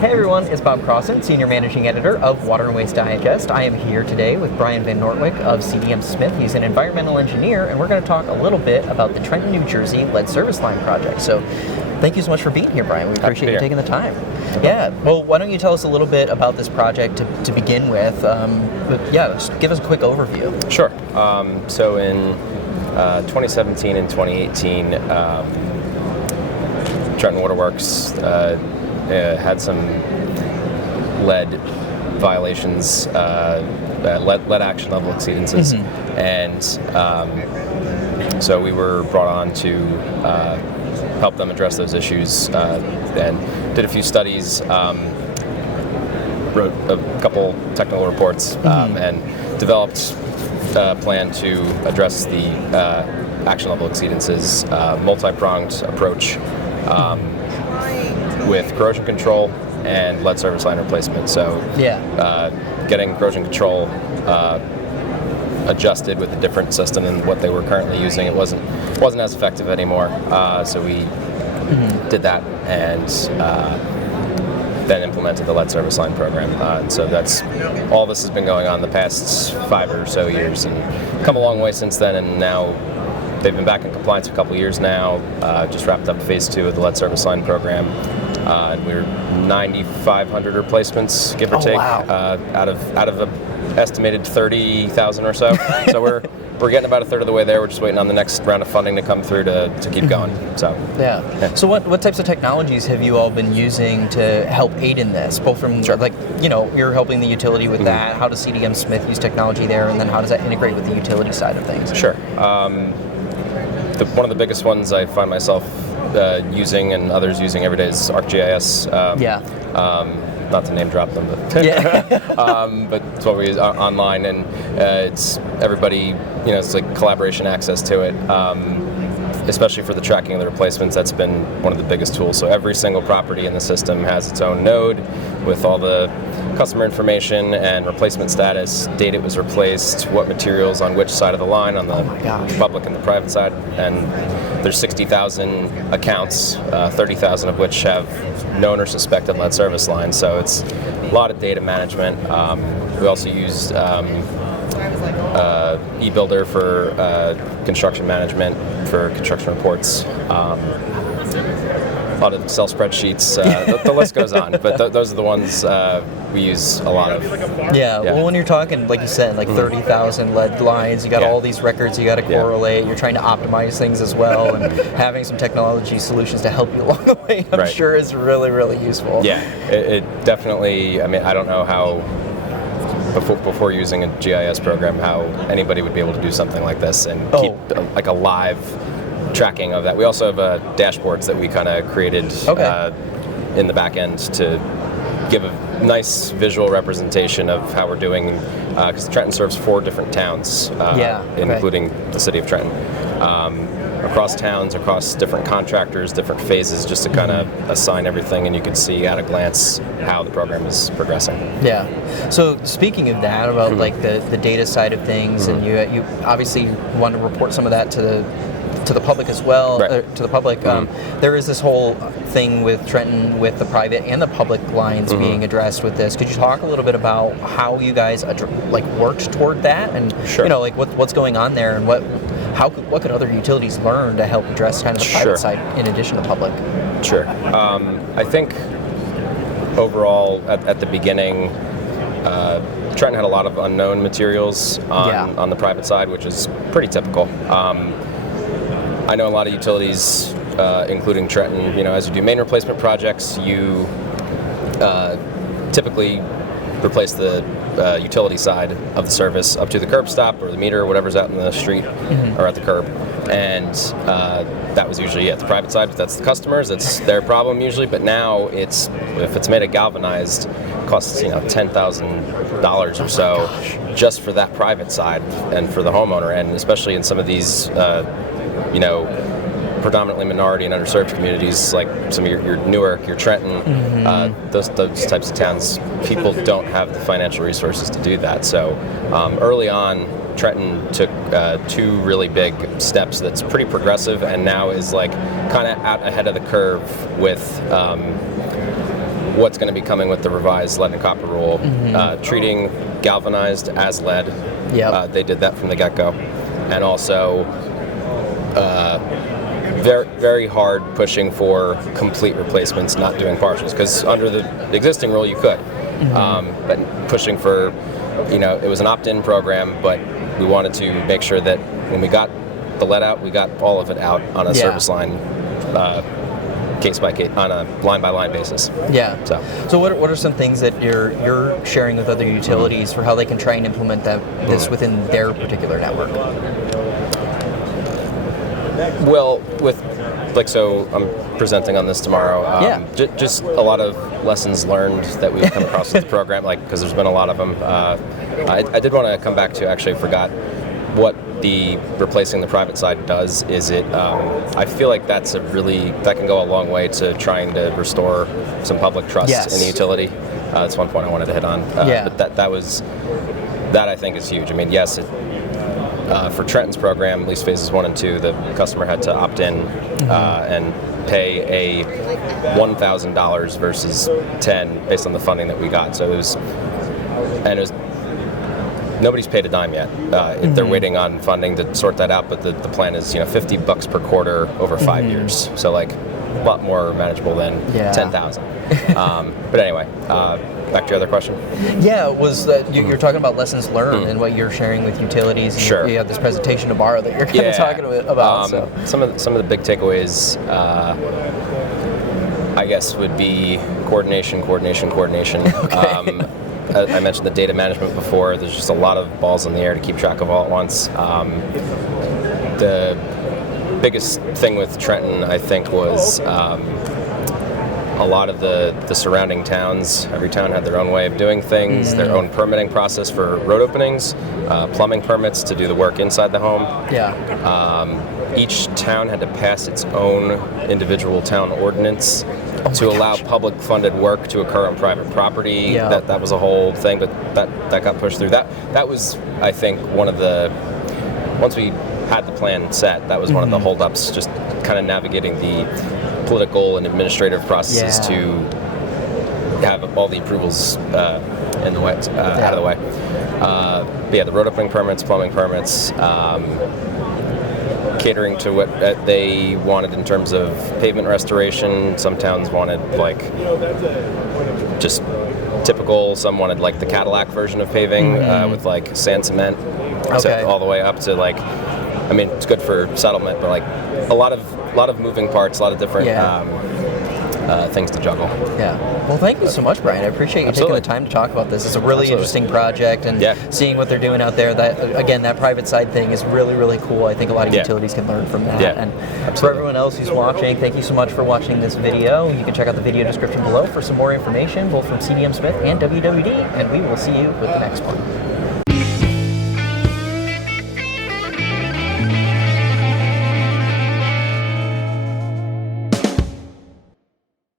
Hey everyone, it's Bob Crossan, Senior Managing Editor of Water and Waste Digest. I am here today with Brian Van Nortwick of CDM Smith. He's an environmental engineer, and we're going to talk a little bit about the Trenton, New Jersey lead service line project. So thank you so much for being here, Brian. We appreciate you taking the time. Yeah, well, why don't you tell us a little bit about this project to begin with? Just give us a quick overview. Sure. So in 2017 and 2018, Trenton Waterworks had some lead violations, lead action level exceedances, and so we were brought on to help them address those issues, and did a few studies, wrote a couple technical reports, and developed a plan to address the action level exceedances, multi-pronged approach, with corrosion control and lead service line replacement. So getting corrosion control adjusted with a different system than what they were currently using. It wasn't as effective anymore. So we did that and then implemented the lead service line program. And so that's all this has been going on the past 5 or so years, and come a long way since then, and now they've been back in compliance for a couple years now. Just wrapped up phase 2 of the lead service line program. And we're 9,500 replacements, give or take, out of an estimated 30,000 or so. So we're getting about a third of the way there. We're just waiting on the next round of funding to come through to keep going. So So what types of technologies have you all been using to help aid in this? Both from you're helping the utility with that. How does CDM Smith use technology there, and then how does that integrate with the utility side of things? Sure. One of the biggest ones I find myself using and others using every day is ArcGIS. Not to name drop them, but but it's what we use online, and it's everybody. It's like collaboration access to it, especially for the tracking of the replacements. That's been one of the biggest tools. So every single property in the system has its own node with all the customer information and replacement status, date it was replaced, what materials on which side of the line, on the public and the private side, and there's 60,000 accounts, 30,000 of which have known or suspected lead service lines. So it's a lot of data management. We also used eBuilder for construction management, for construction reports. A lot of Excel spreadsheets, the list goes on, but those are the ones we use a lot of. Well, when you're talking, like you said, 30,000 lead lines, you got all these records you got to correlate, you're trying to optimize things as well, and having some technology solutions to help you along the way, I'm sure is really, really useful. Yeah, it definitely, I don't know how, before using a GIS program, how anybody would be able to do something like this and keep a live tracking of that. We also have dashboards that we kind of created in the back end to give a nice visual representation of how we're doing, because Trenton serves 4 different towns, including the city of Trenton. Across towns, across different contractors, different phases, just to kind of assign everything, and you can see at a glance how the program is progressing. So speaking of that, about the data side of things, and you obviously want to report some of that to the public as well. To the public, there is this whole thing with Trenton with the private and the public lines being addressed with this. Could you talk a little bit about how you guys worked toward that, and what's going on there, and what could other utilities learn to help address kind of the private side in addition to public? Sure. I think overall at the beginning, Trenton had a lot of unknown materials on the private side, which is pretty typical. I know a lot of utilities, including Trenton, as you do main replacement projects, you typically replace the utility side of the service up to the curb stop or the meter or whatever's out in the street or at the curb. And that was usually at the private side, but that's the customers, it's their problem usually. But now if it's made of galvanized, it costs $10,000 or so just for that private side and for the homeowner, and especially in some of these predominantly minority and underserved communities, like some of your Newark, your Trenton, those types of towns, people don't have the financial resources to do that. So early on, Trenton took 2 really big steps that's pretty progressive, and now is kind of out ahead of the curve with what's going to be coming with the revised lead and copper rule, treating galvanized as lead. Yep. They did that from the get-go. And also very, very hard pushing for complete replacements, not doing partials, because under the existing rule you could. But pushing for, it was an opt-in program, but we wanted to make sure that when we got the lead out, we got all of it out on a service line, case by case, on a line by line basis. Yeah. So what are some things that you're sharing with other utilities for how they can try and implement this within their particular network? Well, so I'm presenting on this tomorrow. Just a lot of lessons learned that we've come across with the program, because there's been a lot of them. I did want to come back to, actually, I forgot what the replacing the private side does. Is it? I feel like that can go a long way to trying to restore some public trust in the utility. That's one point I wanted to hit on. But that I think is huge. I mean, yes. For Trenton's program, at least phases 1 and 2, the customer had to opt in and pay a $1,000 versus $10 based on the funding that we got. So it was nobody's paid a dime yet. They're waiting on funding to sort that out, but the plan is $50 per quarter over 5 years. So a lot more manageable than $10,000. But anyway. Back to your other question. Yeah, was that you're talking about lessons learned and what you're sharing with utilities. And sure. You have this presentation tomorrow that you're kind of talking about. Some of the big takeaways, I guess, would be coordination. Okay. I mentioned the data management before. There's just a lot of balls in the air to keep track of all at once. The biggest thing with Trenton, I think, was a lot of the surrounding towns. Every town had their own way of doing things, their own permitting process for road openings, plumbing permits to do the work inside the home. Each town had to pass its own individual town ordinance to allow public funded work to occur on private property. That was a whole thing, but that got pushed through. That was, I think, once we had the plan set, that was one of the holdups, just kind of navigating the political and administrative processes to have all the approvals out of the way. The road opening permits, plumbing permits, catering to what they wanted in terms of pavement restoration. Some towns wanted just typical. Some wanted the Cadillac version of paving with sand cement, all the way up to it's good for settlement, but a lot of moving parts, a lot of different things to juggle. Well, thank you so much, Brian. I appreciate you taking the time to talk about this. It's a really interesting project, and seeing what they're doing out there. That private side thing is really, really cool. I think a lot of utilities can learn from that. And for everyone else who's watching, thank you so much for watching this video. You can check out the video description below for some more information, both from CDM Smith and AWWA, and we will see you with the next one.